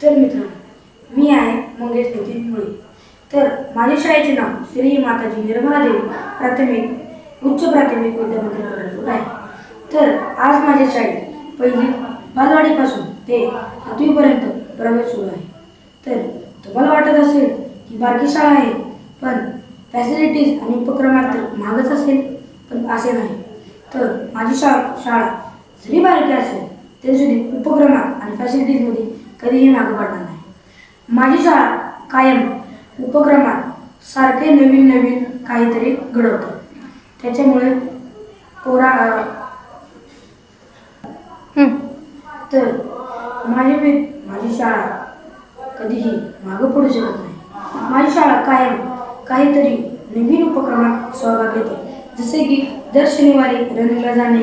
तर मित्रांनो, मी आहे मंगेश नितीन मुळे. तर माझ्या शाळेचे नाव श्री माताजी निर्मला देवी प्राथमिक उच्च प्राथमिक विद्यामंदिर पंढरपूर आहे. तर आज माझ्या शाळेत पहिली बालवाडीपासून ते 7वीपर्यंत प्रवेश सुरू आहे. तर तुम्हाला वाटत असेल की बारकी शाळा आहे, पण फॅसिलिटीज आणि उपक्रमात तर महागच असेल, पण असे नाही. तर माझी शाळा जरी बारकी असेल तरी सुद्धा उपक्रमात आणि फॅसिलिटीजमध्ये कधीही मागे पडणार नाही. माझी शाळा कायम उपक्रमात सारखे नवीन नवीन काहीतरी घडवतात. त्याच्यामुळे तर माझी शाळा कधीही मागे पडू शकत नाही. माझी शाळा कायम काहीतरी नवीन उपक्रमात सहभाग घेते. जसे की दर शनिवारी रनिंगला जाणे,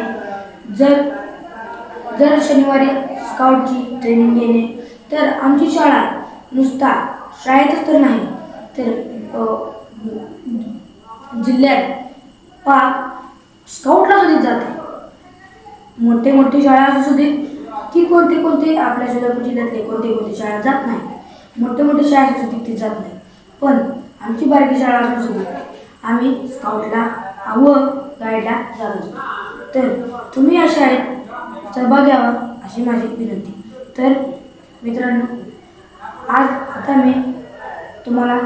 दर शनिवारी स्काउटची ट्रेनिंग घेणे. तर आमची शाळा नुसता शाळेतच तर नाही, तर जिल्ह्यात स्काउटला सुद्धा जाते. मोठी शाळा असू सुद्धा ती कोणते आपल्या सोलापूर जिल्ह्यातले कोणते शाळा जात नाही. मोठी शाळा असू सुद्धा ती जात नाही. पण आमची बारकी शाळा असू सुद्धा आम्ही स्काउटला व गाईडला जात असतो. तर तुम्ही या शाळेत सहभाग घ्यावा अशी माझी विनंती. तर मित्रांनो, आता मी तुम्हाला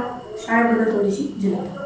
शाळेबद्दल थोडीशी झलक